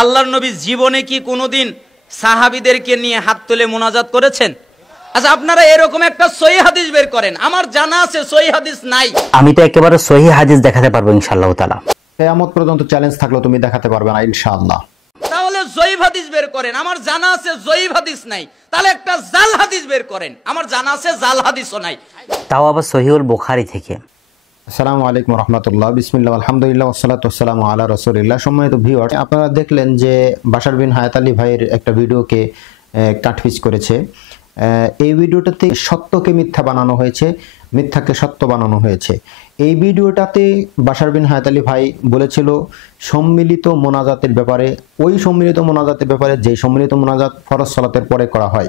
আল্লাহর নবী জীবনে কি কোনোদিন সাহাবীদেরকে নিয়ে হাত তুলে মোনাজাত করেছেন? আচ্ছা, আপনারা এরকম একটা সহিহ হাদিস বের করেন। আমার জানা আছে সহিহ হাদিস নাই। আমি তো একেবারে সহিহ হাদিস দেখাতে পারবো ইনশাআল্লাহ তাআলা। কিয়ামত পর্যন্ত চ্যালেঞ্জ থাকলো তুমি দেখাতে পারবে না ইনশাআল্লাহ। তাহলে জয়ীফ হাদিস বের করেন। আমার জানা আছে জয়ীফ হাদিস নাই। তাহলে একটা জাল হাদিস বের করেন। আমার জানা আছে জাল হাদিসও নাই। তাও আবার সহিহুল বুখারী থেকে। আসসালামু আলাইকুম রাহমাতুল্লাহ, বিসমিল্লাহ, আলহামদুলিল্লাহ, ওয়াসসালাতু ওয়াসসালামু আলা রাসূলিল্লাহ। সম্মানিত ভিউয়ার, আপনারা দেখলেন যে বাশার বিন হায়াত আলী ভাইয়ের একটা ভিডিওকে কাটপিস করেছে। এই ভিডিওটাতে সত্যকে মিথ্যা বানানো হয়েছে, মিথ্যাকে সত্য বানানো হয়েছে। এই ভিডিওটাতে বাশার বিন হায়াত আলী ভাই বলেছিল সম্মিলিত মোনাজাতের ব্যাপারে, ওই সম্মিলিত মোনাজাতের ব্যাপারে যে সম্মিলিত মোনাজাত ফরজ সালাতের পরে করা হয়,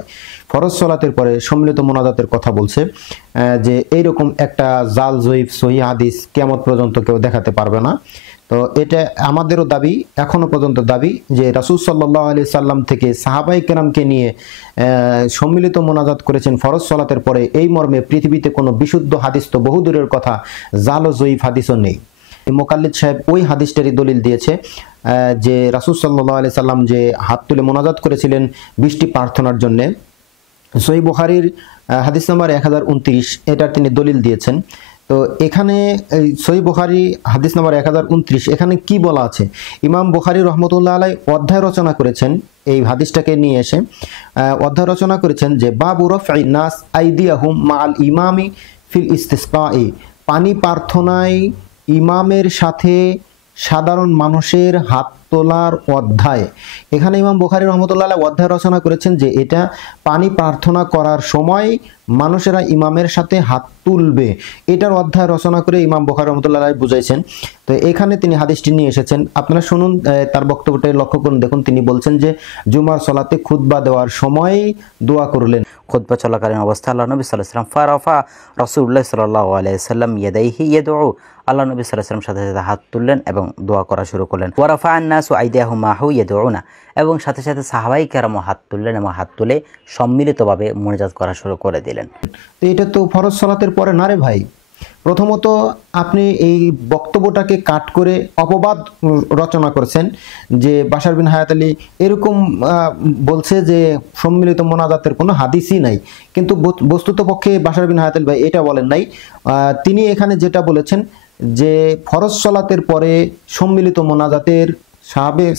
ফরজ সালাতের পরে সম্মিলিত মোনাজাতের কথা বলছে, যে এইরকম একটা জাল জয়ীফ সহিহ হাদিস কিয়ামত পর্যন্ত কেউ দেখাতে পারবে না। তো এটা আমাদেরও দাবি, এখনো পর্যন্ত দাবি যে রাসূল সাল্লাল্লাহু আলাইহি সাল্লাম থেকে সাহাবায়ে কেরামকে নিয়ে সম্মিলিত মোনাজাত করেছেন ফরজ সালাতের পরে, এই মর্মে পৃথিবীতে কোনো বিশুদ্ধ হাদিস তো বহুদূরের কথা, জাল ও জয়ীফ হাদিসও নেই। মোকাল্লিদ সাহেব ওই হাদিসটারই দলিল দিয়েছে যে রাসূল সাল্লাল্লাহু আলাইহি সাল্লাম যে হাত তুলে মোনাজাত করেছিলেন বৃষ্টি প্রার্থনার জন্যে, সহিহ বুখারীর হাদিস নাম্বার 1029, এটার তিনি দলিল দিয়েছেন। তো এখানে সহিহ বুখারী হাদিস নাম্বার 1029, এখানে কি বলা আছে? ইমাম বুখারী রহমতুল্লাহ আলাইহি অধ্যায় রচনা করেছেন এই হাদিসটাকে নিয়ে এসে, অধ্যায় রচনা করেছেন যে বাবু রাফঈ নাস আইদিয়াহুম মাআল ইমামি ফিল ইস্তিসকাই, পানি প্রার্থনায় ইমামের সাথে সাধারণ মানুষের হাত তোলার অধ্যায়। এখানে ইমাম বুখারী রহমতুল্লাহ আলাইহি অধ্যায় রচনা করেছেন যে এটা পানি প্রার্থনা করার সময় মানুষেরা ইমামের সাথে হাত তুলবে, এটার অধ্যায় রচনা করে ইমাম বুখারী রহমতুল্লাহ আলাইহি বুঝাইছেন। তো এখানে তিনি হাদিসটি নিয়ে এসেছেন, আপনারা শুনুন তার বক্তব্যটা লক্ষ্য করুন। দেখুন তিনি বলছেন যে জুমার সালাতে খুতবা দেওয়ার সময় দোয়া করলেন। খুতবা চলাকালীন অবস্থায় আল্লাহ নবী সাল্লাল্লাহু আলাইহি ওয়াসাল্লাম ফারাফা রাসূলুল্লাহ সাল্লাল্লাহু আলাইহি ওয়াসাল্লাম ইয়াদাইহি ইয়াদউ, আল্লাহ নবী সাল্লাল্লাহু আলাইহি ওয়াসাল্লাম সাথে সাথে হাত তুললেন এবং দোয়া করা শুরু করলেন। ওয়া রাফা'আন নাসু আইদিয়াহুম মাহু ইয়াদউনা, এবং সাথে সাথে সাহাবায়ে কেরামও হাত তুললেন এবং হাত তুলে সম্মিলিতভাবে মোনাজাত করা শুরু করে দিলেন। তো এটা তো ফরজ সালাতের পরে না রে ভাই। প্রথমত আপনি এই বক্তব্যটাকে কাট করে অপবাদ রচনা করেছেন যে বাশার বিন হায়াত আলী এরকম বলছে যে সম্মিলিত মোনাজাতের কোনো হাদিসই নাই, কিন্তু বস্তুতপক্ষে বাশার বিন হায়াত আলী ভাই এটা বলেন নাই। তিনি এখানে যেটা বলেছেন যে ফরজ সালাতের পরে সম্মিলিত মোনাজাতের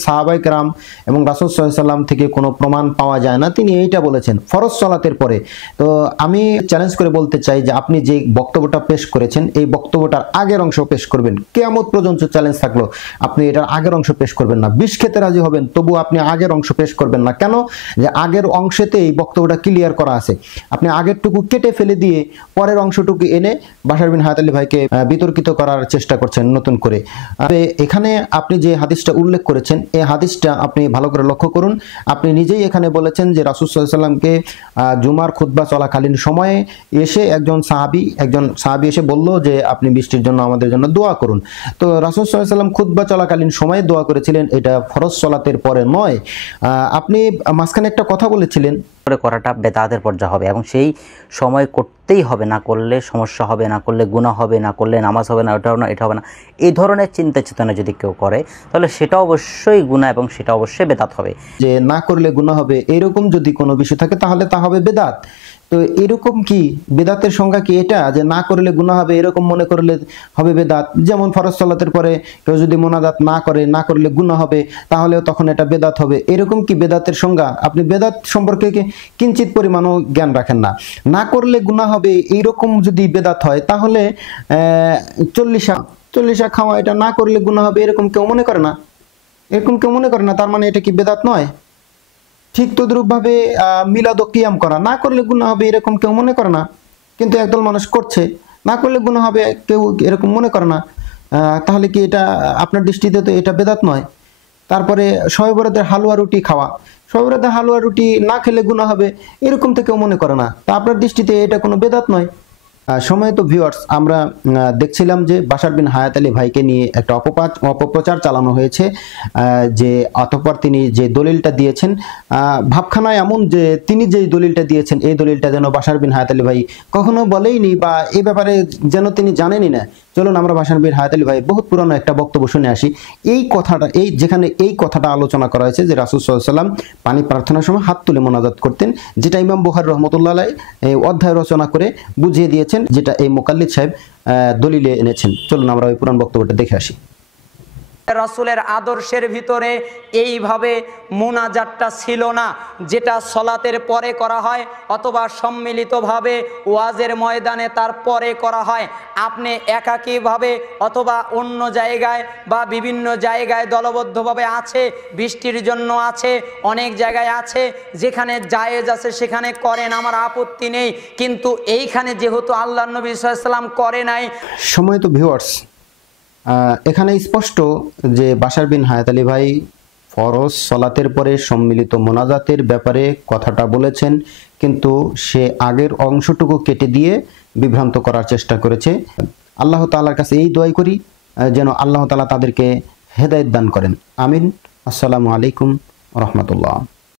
সাহাবায়ে কেরাম এবং রাসূল সাল্লাল্লাহু আলাইহি ওয়াসাল্লাম থেকে কোনো প্রমাণ পাওয়া যায় না, তিনি এইটা বলেছেন ফরজ সালাতের পরে। তো আমি চ্যালেঞ্জ করে বলতে চাই যে আপনি যে বক্তব্যটা পেশ করেছেন এই বক্তব্যটার আগের অংশ পেশ করবেন। কিয়ামত পর্যন্ত চ্যালেঞ্জ থাকলো আপনি এটার আগের অংশ পেশ করবেন না। বিষ খেতে রাজি হবেন তবু আপনি আগের অংশ পেশ করবেন না। কেন? যে আগের অংশেতে এই বক্তব্যটা ক্লিয়ার করা আছে, আপনি আগেরটুকু কেটে ফেলে দিয়ে পরের অংশটুকু এনে বাশার বিন হায়াত আলী ভাইকে বিতর্কিত করার চেষ্টা করছেন নতুন করে। এখানে আপনি যে হাদিসটা উল্লেখ করেছেন এই হাদিসটা আপনি ভালো করে লক্ষ্য করুন। আপনি নিজেই এখানে বলেছেন যে রাসূল সাল্লাল্লাহু আলাইহি ওয়াসাল্লামকে জুমার খুতবা চলাকালীন সময়ে এসে একজন সাহাবী এসে বলল যে আপনি বৃষ্টির জন্য আমাদের জন্য দোয়া করুন। তো রাসূল সাল্লাল্লাহু আলাইহি ওয়াসাল্লাম খুতবা চলাকালীন সময়ে দোয়া করেছিলেন, এটা ফরজ সালাতের পরে নয়। আপনি মাঝখানে একটা কথা বলেছিলেন করাটা বেদাতের পর্যায়ে হবে এবং সেই সময় করতেই হবে, না করলে সমস্যা হবে, না করলে গুনাহ হবে, না করলে নামাজ হবে না, ওটাও না এটা হবে না, এই ধরনের চিন্তা চেতনা যদি কেউ করে তাহলে সেটা অবশ্যই গুনাহ এবং সেটা অবশ্যই বেদাত হবে। যে না করলে গুনাহ হবে এরকম যদি কোনো বিষয় থাকে তাহলে তা হবে বেদাত। তো এরকম কি বেদাতের সংজ্ঞা কি এটা যে না করলে গুনাহ হবে এরকম মনে করলে হবে বেদাত? যেমন ফরজ সালাতের পরে কেউ যদি মোনাজাত না করে, না করলে গুনাহ হবে, তাহলেও তখন এটা বেদাত হবে, এরকম কি বেদাতের সংজ্ঞা? আপনি বেদাত সম্পর্কে কিঞ্চিত পরিমাণও জ্ঞান রাখেন না। না করলে গুনাহ হবে এইরকম যদি বেদাত হয় তাহলে 40 খাওয়া এটা না করলে গুনাহ হবে এরকম কেউ মনে করে না, এরকম কেউ মনে করে না, তার মানে এটা কি বেদাত নয়? ঠিক তদ্রূপভাবে মিলাদ ও কিয়াম করা না করলে গুনাহ হবে এরকম কেউ মনে করে না, কিন্তু একদল মানুষ করছে, না করলে গুনাহ হবে কেউ এরকম মনে করে না, তাহলে কি এটা আপনার দৃষ্টিতে তো এটা বেদাত নয়? তারপরে শবে বরাতের হালুয়া রুটি খাওয়া, শবে বরাতের হালুয়া রুটি না খেলে গুনাহ হবে এরকম তো কেউ মনে করে না, তা আপনার দৃষ্টিতে এটা কোনো বেদাত নয়। সম্মানিত ভিউয়ার্স, আমরা দেখছিলাম যে বাশার বিন হায়াত আলী ভাইকে নিয়ে একটা অপপ্রচার চালানো হয়েছে, যে অতঃপর তিনি যে দলিলটা দিয়েছেন, ভাবখানায় এমন যে তিনি যেই দলিলটা দিয়েছেন এই দলিলটা যেন বাশার বিন হায়াত আলী ভাই কখনো বলেইনি বা এই ব্যাপারে যেন তিনি জানেনই না। চলুন আমরা বাশার বিন হায়াত আলী ভাই বহুত পুরানো একটা বক্তব্য শুনে আসি। এই কথাটা যেখানে এই কথাটা আলোচনা করা হয়েছে যে রাসূল সাল্লাল্লাহু আলাইহি ওয়াসাল্লাম পানি প্রার্থনার সময় হাত তুলে মোনাজাত করতেন, যেটা ইমাম বুখারী রাহমাতুল্লাহ আলাইহি অধ্যায় রচনা করে বুঝিয়ে দিয়েছেন, যেটা এই মুকাল্লিদ সাহেব দলিলে এনেছেন। চলুন আমরা ওই পুরান বক্তব্যটা দেখে আসি। রাসূলের আদর্শের ভিতরে এইভাবে মুনাজাতটা ছিল না, যেটা সলাতের পরে করা হয় অথবা সম্মিলিতভাবে ওয়াজের ময়দানে তারপরে করা হয়। আপনি একাকীভাবে অথবা অন্য জায়গায় বা বিভিন্ন জায়গায় দলবদ্ধভাবে আছে, বৃষ্টির জন্য আছে, অনেক জায়গায় আছে, যেখানে জায়েজ আছে সেখানে করেন, আমার আপত্তি নেই। কিন্তু এইখানে যেহেতু আল্লাহর নবী সাল্লাল্লাহু আলাইহি ওয়াসাল্লাম করে নাই। সম্মানিত ভিউয়ার্স, এখানে স্পষ্ট যে বাশার বিন হায়াত আলী ভাই ফরজ সলাতের পরে সম্মিলিত মোনাজাতের ব্যাপারে কথাটা বলেছেন, কিন্তু সে আগের অংশটুকু কেটে দিয়ে বিভ্রান্ত করার চেষ্টা করেছে। আল্লাহ তাআলার কাছে এই দোয়াই করি যেন আল্লাহ তাআলা তাদেরকে হেদায়েত দান করেন। আমিন। আসসালামু আলাইকুম ওয়া রাহমাতুল্লাহ।